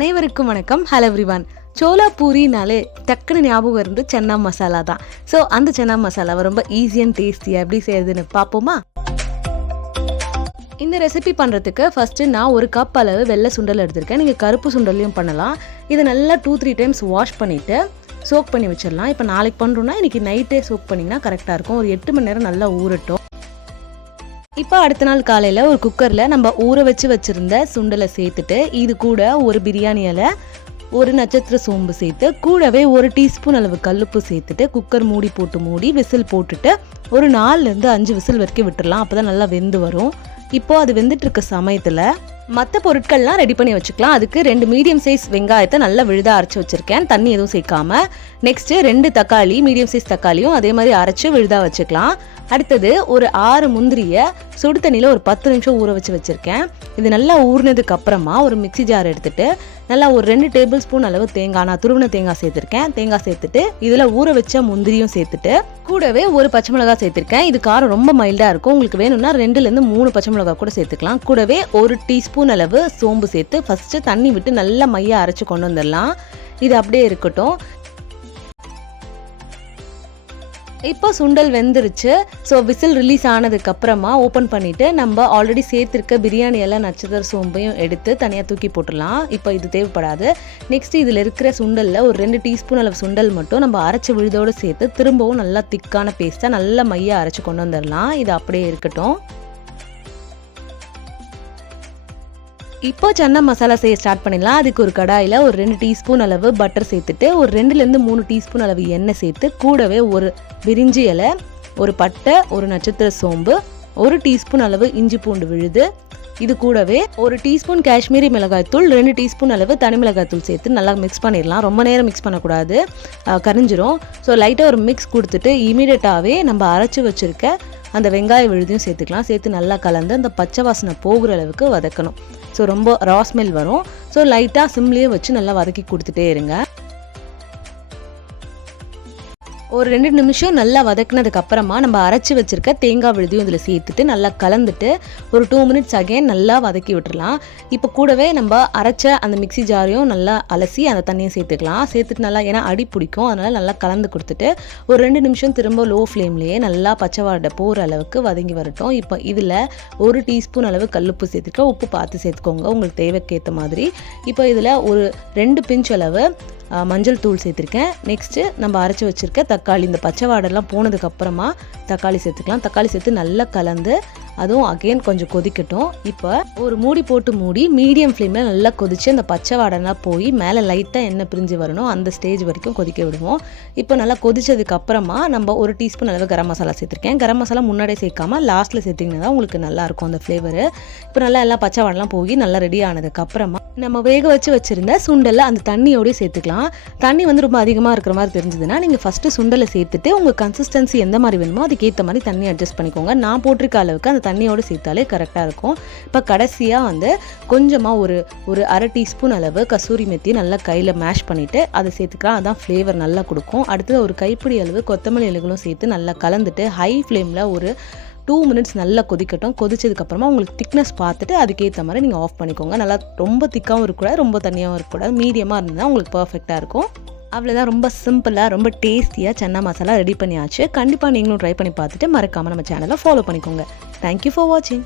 அனைவருக்கும் வணக்கம். Hello everyone சோலா பூரினாலே டக்குன்னு ஞாபகம் இருந்து சென்னா மசாலா தான். ஸோ அந்த சென்னா மசாலாவை ரொம்ப ஈஸி அண்ட் டேஸ்டியாக எப்படி செய்யறதுன்னு பார்ப்போமா? இந்த ரெசிபி பண்ணுறதுக்கு ஃபஸ்ட்டு நான் ஒரு கப் அளவு வெள்ளை சுண்டல் எடுத்திருக்கேன். நீங்கள் கருப்பு சுண்டல்லையும் பண்ணலாம். இதை நல்லா டூ த்ரீ டைம்ஸ் வாஷ் பண்ணிவிட்டு சோக் பண்ணி வச்சிடலாம். இப்போ நாளைக்கு பண்ணுறோன்னா இன்றைக்கி நைட்டே சோக் பண்ணிங்கன்னா கரெக்டாக இருக்கும். ஒரு எட்டு மணி நேரம் நல்லா ஊறட்டும். இப்போ அடுத்த நாள் காலையில் ஒரு குக்கரில் நம்ம ஊற வச்சு வச்சுருந்த சுண்டலை சேர்த்துட்டு இது கூட ஒரு பிரியாணி இலை ஒரு நட்சத்திர சோம்பு சேர்த்து கூடவே ஒரு டீஸ்பூன் அளவு கல்லுப்பு சேர்த்துட்டு குக்கர் மூடி போட்டு மூடி விசில் போட்டுட்டு ஒரு நாலுலேருந்து அஞ்சு விசில் வரைக்கும் விட்டுடலாம் அப்போ தான் நல்லா வெந்து வரும். இப்போது அது வெந்துட்டு இருக்க சமயத்தில் மற்ற பொருட்கள்லாம் ரெடி பண்ணி வச்சுக்கலாம். அதுக்கு ரெண்டு மீடியம் சைஸ் வெங்காயத்தை நல்லா விழுதாக அரைச்சி வச்சுருக்கேன். தண்ணி எதுவும் சேர்க்காம. நெக்ஸ்ட்டு ரெண்டு தக்காளி மீடியம் சைஸ் தக்காளியும் அதே மாதிரி அரைச்சி விழுதாக வச்சுக்கலாம். அடுத்தது ஒரு ஆறு முந்திரியை சுடு தண்ணியில் ஒரு பத்து நிமிஷம் ஊற வச்சு வச்சுருக்கேன். இது நல்லா ஊறினதுக்கு அப்புறமா ஒரு மிக்சி ஜார் எடுத்துட்டு நல்லா ஒரு ரெண்டு டேபிள் ஸ்பூன் அளவு தேங்காய் நான் துருவின தேங்காய் சேர்த்துருக்கேன். தேங்காய் சேர்த்துட்டு இதில் ஊற வச்ச முந்திரியும் சேர்த்துட்டு கூடவே ஒரு பச்சை மிளகாய் சேர்த்துருக்கேன். இது காரம் ரொம்ப மைல்டாக இருக்கும். உங்களுக்கு வேணும்னா ரெண்டுலேருந்து மூணு பச்சை மிளகாய் கூட சேர்த்துக்கலாம். கூடவே ஒரு டீஸ்பூன் அளவு சோம்பு சேர்த்து ஃபஸ்ட்டு தண்ணி விட்டு நல்லா மைய அரைச்சி கொண்டு வந்துடலாம். இது அப்படியே இருக்கட்டும். இப்போ சுண்டல் வெந்துருச்சு. ஸோ விசில் ரிலீஸ் ஆனதுக்கப்புறமா ஓப்பன் பண்ணிவிட்டு நம்ம ஆல்ரெடி சேர்த்துருக்க பிரியாணி எல்லாம் நட்சத்திர சோம்பையும் எடுத்து தனியாக தூக்கி போட்டுடலாம். இப்போ இது தேவைப்படாது. நெக்ஸ்ட் இதில் இருக்கிற சுண்டலில் ஒரு ரெண்டு டீஸ்பூன் அளவு சுண்டல் மட்டும் நம்ம அரைச்சி விழுதோடு சேர்த்து திரும்பவும் நல்லா திக்கான பேஸ்ட்டாக நல்லா மைய அரைச்சி கொண்டு வந்துடலாம். இது அப்படியே இருக்கட்டும். இப்போ சன்னா மசாலா செய்ய ஸ்டார்ட் பண்ணிடலாம். அதுக்கு ஒரு கடாயில் ஒரு ரெண்டு டீஸ்பூன் அளவு பட்டர் சேர்த்துட்டு ஒரு ரெண்டுலேருந்து மூணு டீஸ்பூன் அளவு எண்ணெய் சேர்த்து கூடவே ஒரு விரிஞ்சி இலை ஒரு பட்டை ஒரு நட்சத்திர சோம்பு ஒரு டீஸ்பூன் அளவு இஞ்சி பூண்டு விழுது. இது கூடவே ஒரு டீஸ்பூன் காஷ்மீரி மிளகாய்த்தூள் ரெண்டு டீஸ்பூன் அளவு தனி மிளகாய்த்தூள் சேர்த்து நல்லா மிக்ஸ் பண்ணிடலாம். ரொம்ப நேரம் மிக்ஸ் பண்ணக்கூடாது. அஹ் கரிஞ்சிரும். ஸோ லைட்டாக ஒரு மிக்ஸ் கொடுத்துட்டு இமீடியட்டாகவே நம்ம அரைச்சி வச்சுருக்க அந்த வெங்காய விழுதியும் சேர்த்துக்கலாம். சேர்த்து நல்லா கலந்து அந்த பச்சை வாசனை போகிற அளவுக்கு வதக்கணும். ஸோ ரொம்ப ராஸ்மெல் வரும். ஸோ லைட்டாக சிம்லேயே வச்சு நல்லா வதக்கி கொடுத்துட்டே இருங்க. ஒரு ரெண்டு நிமிஷம் நல்லா வதக்குனதுக்கு அப்புறமா நம்ம அரைச்சி வச்சிருக்க தேங்காய் விழுதியும் இதில் சேர்த்துட்டு நல்லா கலந்துட்டு ஒரு டூ மினிட்ஸ் அகைன் நல்லா வதக்கி விட்டுறலாம். இப்போ கூடவே நம்ம அரைச்ச அந்த மிக்ஸி ஜாரையும் நல்லா அலசி அந்த தண்ணியை சேர்த்துக்கலாம். சேர்த்துட்டு நல்லா ஏன்னா அடி பிடிக்கும். அதனால் நல்லா கலந்து கொடுத்துட்டு ஒரு ரெண்டு நிமிஷம் திரும்ப லோ ஃப்ளேம்லேயே நல்லா பச்சை வாடை போகிற அளவுக்கு வதங்கி வரட்டும். இப்போ இதில் ஒரு டீஸ்பூன் அளவு கல்லுப்பு சேர்த்துக்க உப்பு பார்த்து சேர்த்துக்கோங்க. உங்களுக்கு தேவைக்கேற்ற மாதிரி. இப்போ இதில் ஒரு ரெண்டு பிஞ்ச் அளவு மஞ்சள் தூள் சேர்த்துருக்கேன். நெக்ஸ்ட்டு நம்ம அரைச்சி வச்சுருக்க தக்காளி தக்காளி இந்த பச்சை வாடெல்லாம் போனதுக்கப்புறமா தக்காளி சேர்த்துக்கலாம். தக்காளி சேர்த்து நல்லா கலந்து அதுவும் அகைன் கொஞ்சம் கொதிக்கட்டும். இப்போ ஒரு மூடி போட்டு மூடி மீடியம் ஃப்ளேமில் நல்லா கொதிச்சு அந்த பச்சை வாடெல்லாம் போய் மேலே லைட்டாக எண்ணெய் பிரிஞ்சு வரணும். அந்த ஸ்டேஜ் வரைக்கும் கொதிக்க விடுவோம். இப்போ நல்லா கொதிச்சதுக்கு அப்புறமா நம்ம ஒரு டீஸ்பூன் அளவு கரம் மசாலா சேர்த்துருக்கேன். கரம் மசாலா முன்னாடியே சேர்க்காம லாஸ்ட்டில் சேர்த்திங்கன்னா தான் உங்களுக்கு நல்லா இருக்கும் அந்த ஃப்ளேவரு இப்போ நல்லா எல்லாம் பச்சை வாடெல்லாம் போய் நல்லா ரெடி ஆனதுக்கு அப்புறமா நம்ம வேக வச்சு வச்சிருந்த சுண்டலை அந்த தண்ணியோடய சேர்த்துக்கலாம். தண்ணி வந்து ரொம்ப அதிகமாக இருக்கிற மாதிரி தெரிஞ்சதுன்னா நீங்கள் ஃபஸ்ட்டு சுண்டலை சேர்த்துட்டு உங்கள் கன்சிஸ்டன்சி எந்த மாதிரி வேணுமோ அதுக்கேற்ற மாதிரி தண்ணி அட்ஜஸ்ட் பண்ணிக்கோங்க. நான் போட்டிருக்க அளவுக்கு அந்த தண்ணியோடு சேர்த்தாலே கரெக்டாக இருக்கும். இப்போ கடைசியாக வந்து கொஞ்சமாக ஒரு ஒரு அரை டீஸ்பூன் அளவு கசூரி மெத்தி நல்லா கையில் மேஷ் பண்ணிவிட்டு அதை சேர்த்துக்கலாம். அதான் ஃப்ளேவர் நல்லா கொடுக்கும். அடுத்தது ஒரு கைப்பிடி அளவு கொத்தமல்லி இலைகளும் சேர்த்து நல்லா கலந்துட்டு ஹை ஃப்ளேமில் ஒரு டூ மினிட்ஸ் நல்லா கொதிக்கட்டும். கொதிச்சதுக்கப்புறமா உங்களுக்கு திக்னஸ் பார்த்துட்டு அதுக்கேற்ற மாதிரி நீங்கள் ஆஃப் பண்ணிக்கோங்க. நல்லா ரொம்ப திக்காகவும் இருக்கக்கூடாது ரொம்ப தண்ணியாகவும் இருக்கக்கூடாது. மீடியமாக இருந்தால் உங்களுக்கு பர்ஃபெக்டாக இருக்கும். அவ்வளோதான் ரொம்ப சிம்பிளாக ரொம்ப டேஸ்டியாக சன்னா மசாலா ரெடி பண்ணியாச்சு. கண்டிப்பாக நீங்களும் ட்ரை பண்ணி பார்த்துட்டு மறக்காமல் நம்ம சேனலை ஃபாலோ பண்ணிக்கோங்க. தேங்க்யூ ஃபார் வாட்சிங்